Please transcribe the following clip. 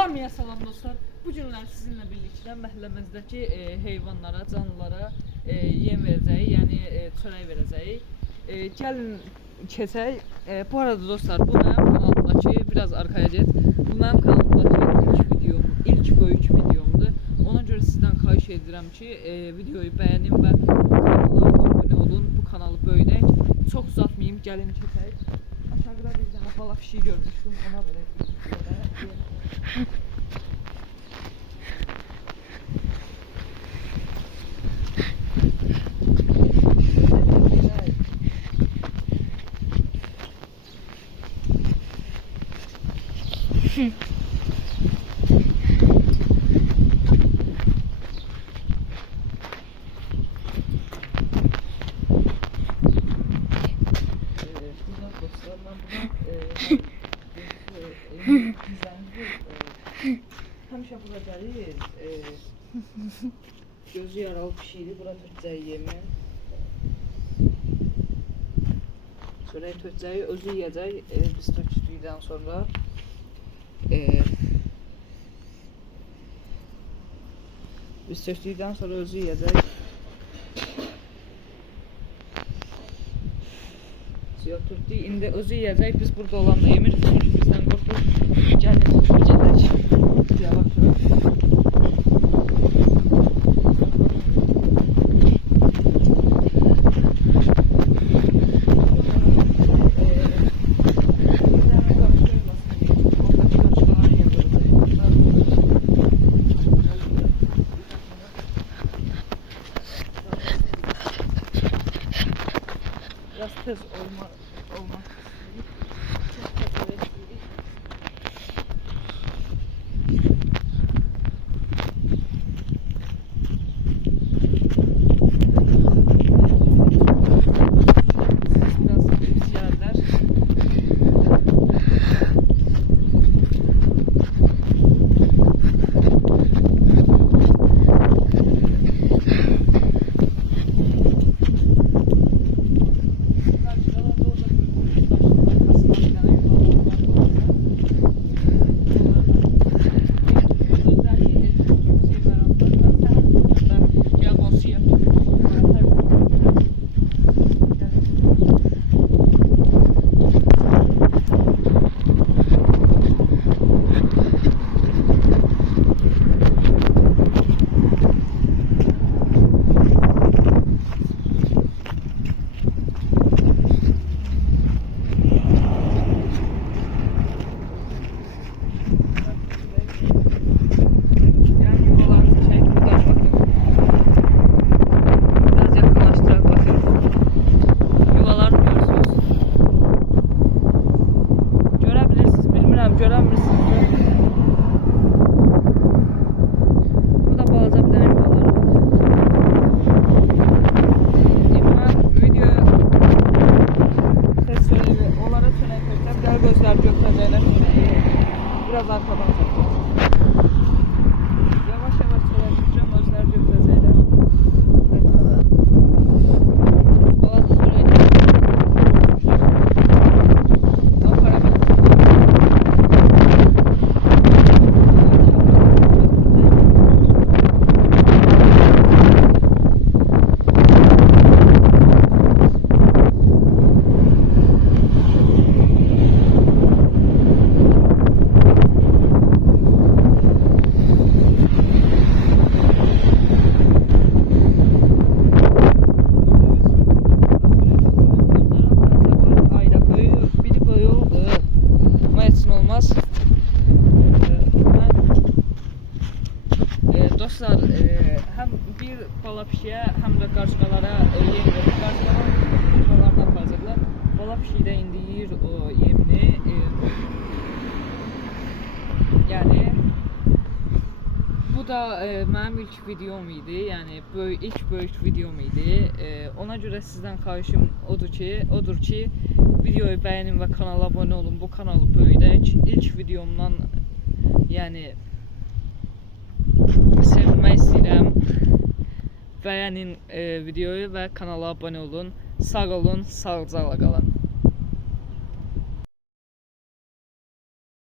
Hamıya salam dostlar. Bu günlər sizinlə birlikdə məhəlləmizdəki heyvanlara, canlılara yem verəcəyik, yəni çörək verəcəyik. Gəlin keçək. Bu arada dostlar, bu mənim kanalımdakı, biraz arkaya get. Bu mənim kanalımdakı ilk böyük videomdur. Ona görə sizdən xahiş edirəm ki, videoyu bəyənin və kanala abunə olun. Bu kanalı böyüdək. Çox uzatmayayım, gəlin keçək. Aşağıda bir dənə bala pişiyi görmüşdüm, ona belə həmişə bura gəlir, gözü yaralı pişiydi, bura tökəcəyi yemi. Çörək tökəcəyi, özü yiyəcək, biz tökdükdən sonra. Biz tökdükdən sonra özü yiyəcək. Siyah tökdük, indi özü yiyəcək, biz burada olanda yemir, çünki bizdən qorxur. Gəlin, gedək. Yavaş yavaş. Biraz tez olmak istedik. Çok tez istedik. Biraz pis yerler. Biraz arkadan çekeceğiz. Yavaş yavaş çevireceğim, özler götüreceğiler. Bazı süreyle dostlar, hem bir bala pişiyə, həm də qarışqalara yem verir. Qarışqalardan fazlalar. Bala pişiyi də indi yiyir o yemini. Yəni bu da mənim ilk videom idi. Yəni ilk böyük videom idi. Ona görə sizdən xahişim odur ki, videoyu bəyənin və kanala abunə olun. Bu kanalı böyüdək. İlk videomdan yəni sevmək istəyirəm. Bəyənin videoyu və kanala abunə olun. Sağ olun, sağlıcaqla qalın.